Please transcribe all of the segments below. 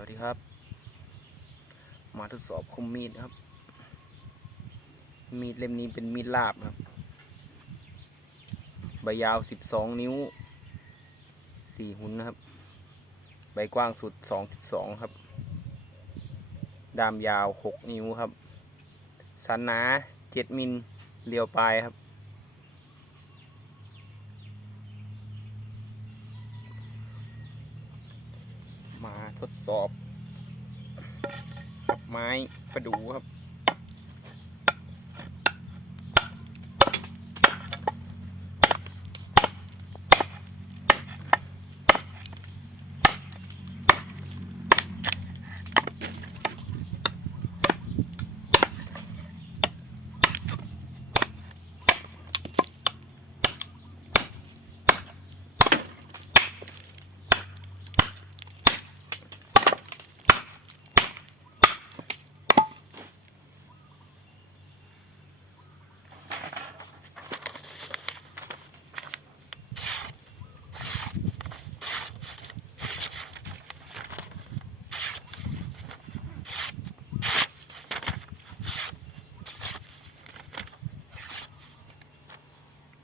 วัสดีครับ มาทดสอบคมมีดครับ มีดเล่มนี้เป็นมีดลาบครับ ใบยาว 12 นิ้ว 4 หุ่นนะครับ ใบกว้างสุด 2.2 ครับ ดามยาว 6 นิ้วครับ สันหนา 7 มิลเรียวปลายครับ มาทดสอบ ไม้ประดูครับ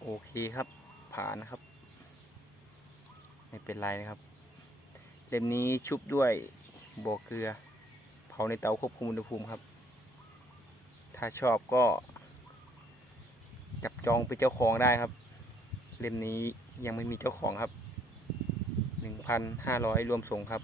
โอเคครับ ผ่านนะครับ ไม่เป็นไรนะครับ เล่มนี้ชุบด้วยบ่อเกลือ เผาในเตาควบคุมอุณหภูมิครับ ถ้าชอบก็ จับจองเป็นเจ้าของได้ครับ เล่มนี้ยังไม่มีเจ้าของครับ 1,500 รวมส่งครับ